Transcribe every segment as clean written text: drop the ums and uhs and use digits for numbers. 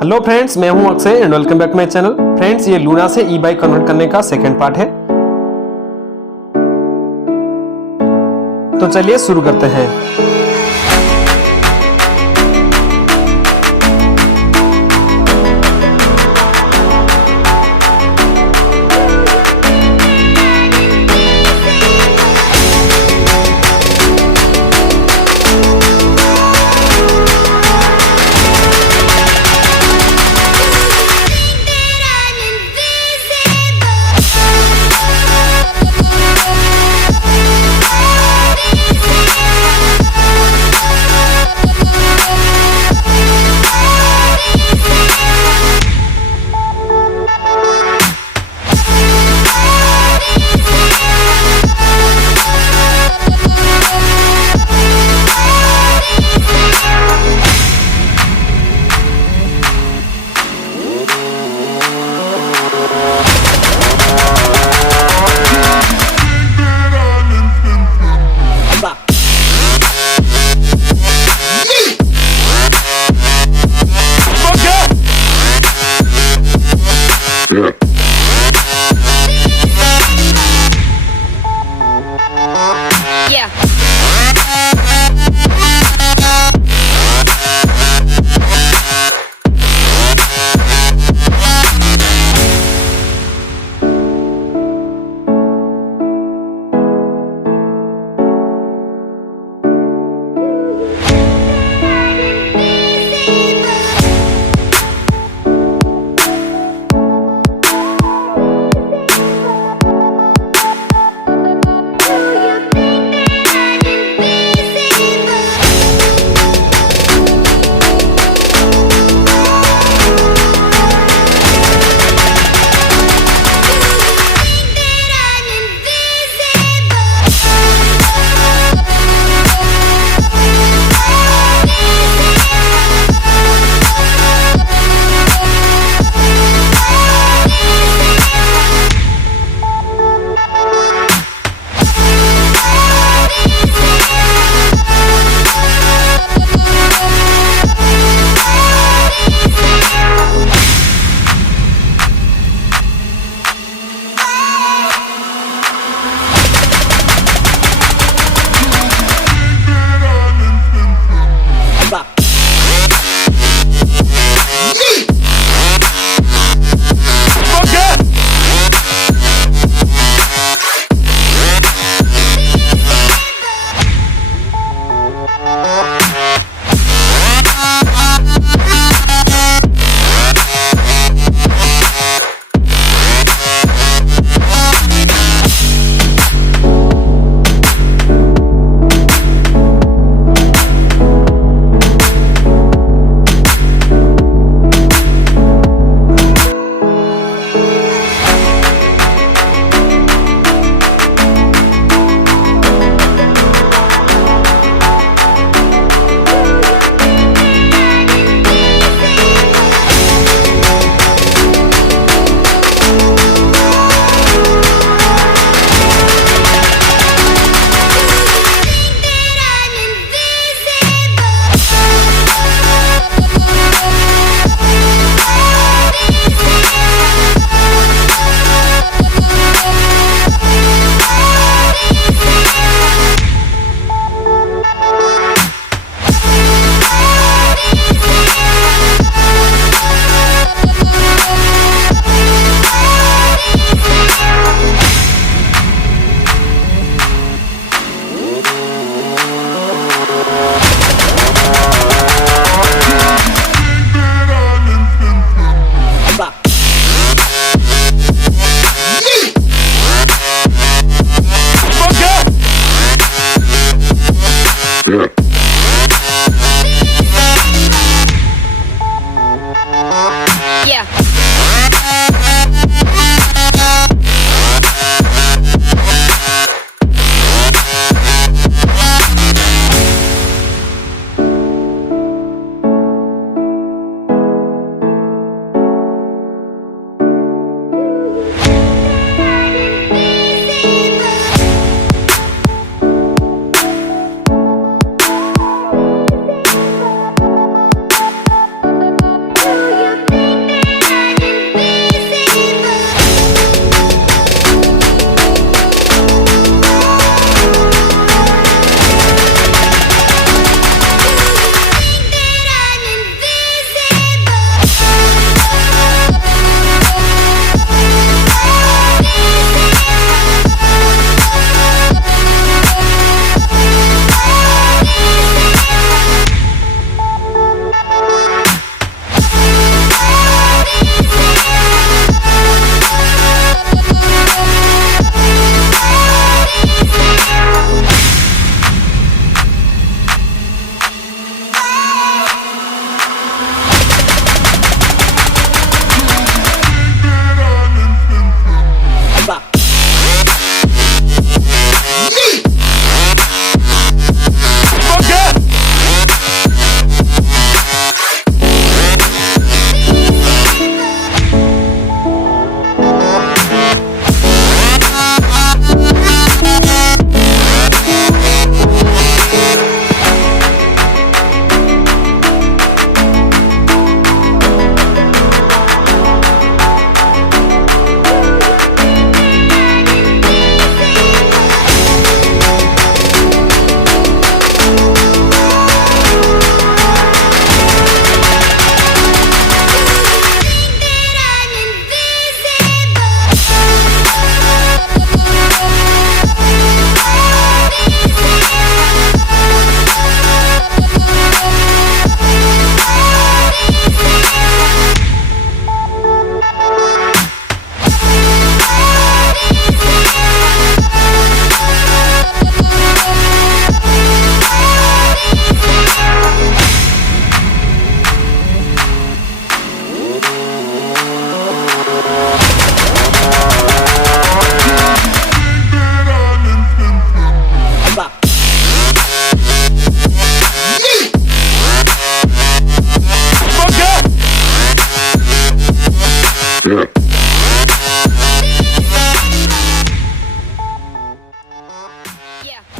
Hello friends, मैं हूं Akshay and welcome back my channel. Friends, ये लूना से ई बाइक कन्वर्ट करने का सेकंड पार्ट है। तो चलिए शुरू करते हैं।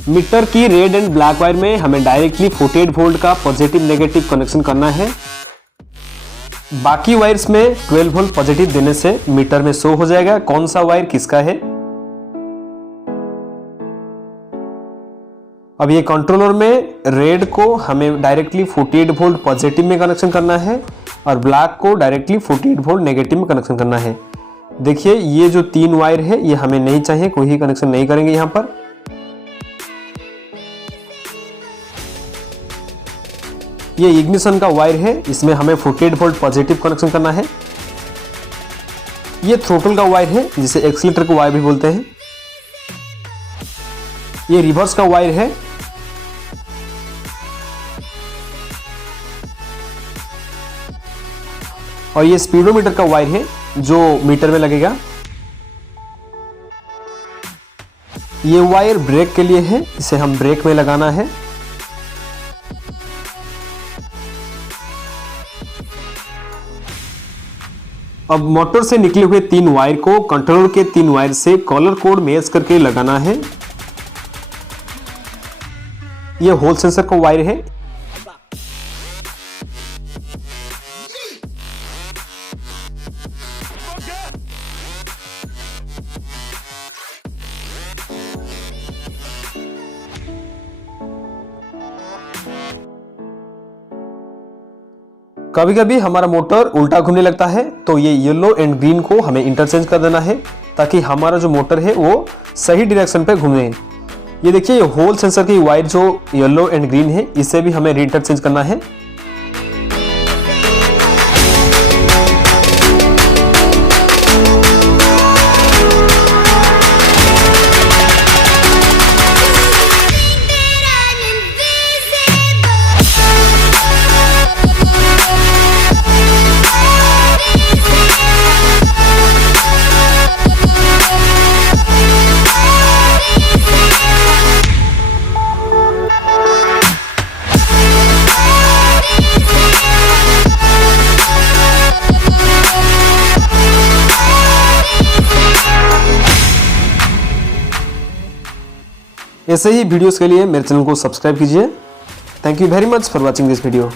मीटर की रेड एंड ब्लैक वायर में हमें डायरेक्टली 48 वोल्ट का पॉजिटिव नेगेटिव कनेक्शन करना है। बाकी वायर्स में 12 वोल्ट पॉजिटिव देने से मीटर में शो हो जाएगा कौन सा वायर किसका है। अब ये कंट्रोलर में रेड को हमें डायरेक्टली 48 वोल्ट पॉजिटिव में कनेक्शन करना है और ब्लैक को डायरेक्टली 48 वोल्ट नेगेटिव में कनेक्शन करना है। देखिए ये जो 3 वायर है ये हमें नहीं चाहिए, कोई ही कनेक्शन नहीं करेंगे यहां पर। ये इग्निशन का वायर है, इसमें हमें 48 वोल्ट पॉजिटिव कनेक्शन करना है। ये थ्रोटल का वायर है जिसे एक्सीलरेटर का वायर भी बोलते हैं। ये रिवर्स का वायर है। और ये स्पीडोमीटर का वायर है जो मीटर में लगेगा। ये वायर ब्रेक के लिए है, इसे हम ब्रेक में लगाना है। अब मोटर से निकले हुए 3 वायर को कंट्रोलर के 3 वायर से कॉलर कोड मैच करके लगाना है। ये होल सेंसर का वायर है। कभी कभी हमारा मोटर उल्टा घूमने लगता है तो ये येलो एंड ग्रीन को हमें इंटरचेंज कर देना है ताकि हमारा जो मोटर है वो सही डायरेक्शन पे घूमे। ये देखिए ये होल सेंसर की वायर जो येलो एंड ग्रीन है इसे भी हमें रीइंटरचेंज करना है। ऐसे ही वीडियोस के लिए मेरे चैनल को सब्सक्राइब कीजिए। Thank you very much for watching this video.